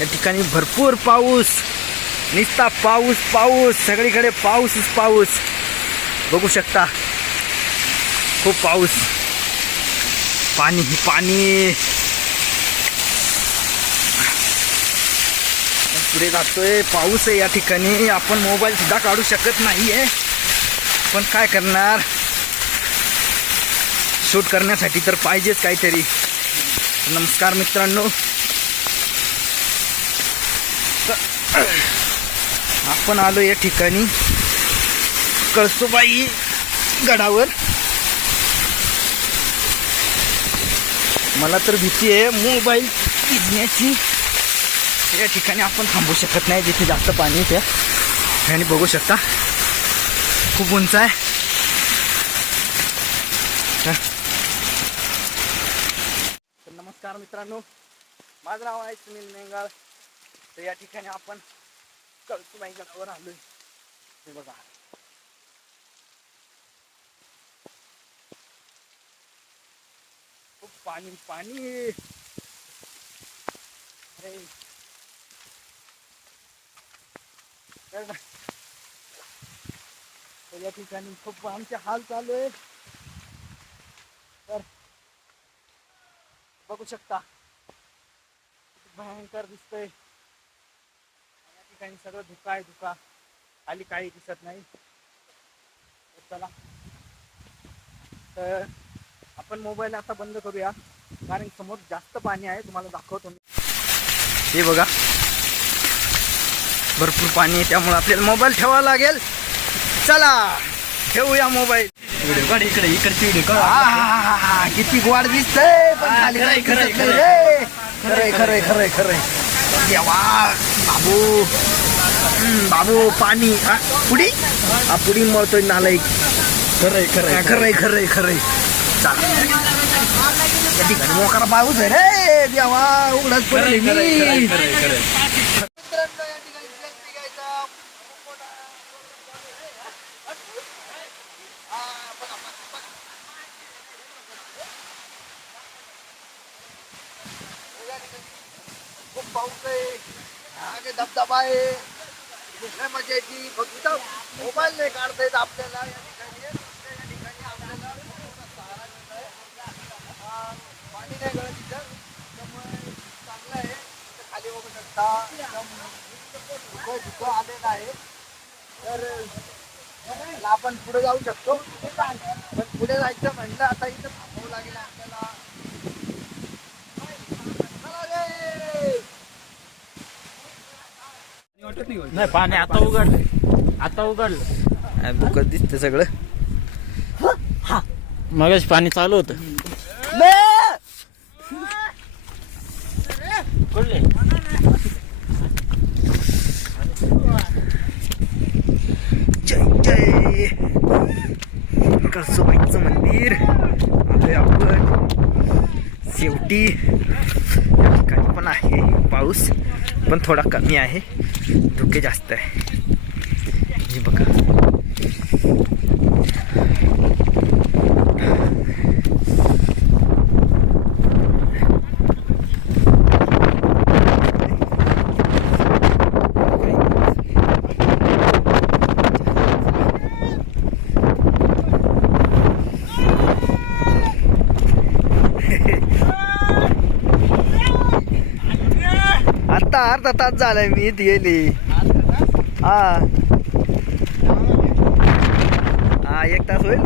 या ठिकाणी भरपूर पाऊस, नुसता पाऊस पाऊस, सगळीकडे पाऊसच पाऊस. बघू शकता खूप पाऊस, पाणी पाणी. पुढे जातोय, पाऊस आहे या ठिकाणी. आपण मोबाईल सुद्धा काढू शकत नाहीये, पण काय करणार, शूट करण्यासाठी तर पाहिजेच काहीतरी. नमस्कार मित्रांनो, आपण आलो या ठिकाणी कळसुबाई गडावर. मला तर भीती आहे मोबाईल भिजण्याची. या ठिकाणी आपण थांबू शकत नाही, जिथे जास्त पाणी त्या आणि बघू शकता खूप उंच आहे. तर नमस्कार मित्रांनो, माझं नाव आहे सुनील मेंगाळ. तर या ठिकाणी आपण कळसुबाई गडावर आलोय. हे बघा, खूप पाणी पाणी. अरे तर या ठिकाणी खूप आमचे हाल चालू आहे. तर बघू शकता भयंकर दिसतंय. या ठिकाणी सगळं धुका आहे, धुका. खाली काही दिसत नाही. चला, तर आपण मोबाईल आता बंद करूया, कारण समोर जास्त पाणी आहे. तुम्हाला दाखवतो मी. हे बघा, भरपूर पाणी आहे, त्यामुळे आपल्याला मोबाईल ठेवावा लागेल. चला ठेवूया मोबाईल. व्हिडिओ काढ इकडे, इकडची व्हिडिओ काढ. किती गोड दिसतंय, पण खाली काही दिसत नाही रे. खरंय खरंय खरंय खरंय. देवा बाबू, बाबू पाणी. पुडी पुडी मळतोय नालायक. खरंय खरंय खरंय खरंय खरंय. चला, त्या ठिकाणी मोकार पाऊस आहे रे. देवा उघडच पडले मी. खूप पाऊस आहे, मागे धबधबा आहे. दुसऱ्या मजा येते, फक्त मोबाईल नाही काढता येत आपल्याला. या ठिकाणी आपल्याला सहारा मिळतोय. पाणी नाही गळत तिथं, त्यामुळे चांगलं आहे. खाली बघू शकता धुकं आलेलं आहे. तर आपण पुढे जाऊ शकतो, पण पुढे जायचं म्हणलं आता इथं थांबावं लागेल आपल्याला. नाही, पाणी आता उघडलं, आता उघडलं. दुःखच दिसतं सगळं. मगच पाणी चालू होतं. कुठले जय जय कळसुबाईचं मंदिर आलोय आपण. शेवटी या ठिकाणी पण आहे पाऊस, पण थोडा कमी आहे. धुके जास्त आहे. हे बघा, आता अर्धा तास झालाय मी इथे गेली. हा 1 तास होईल.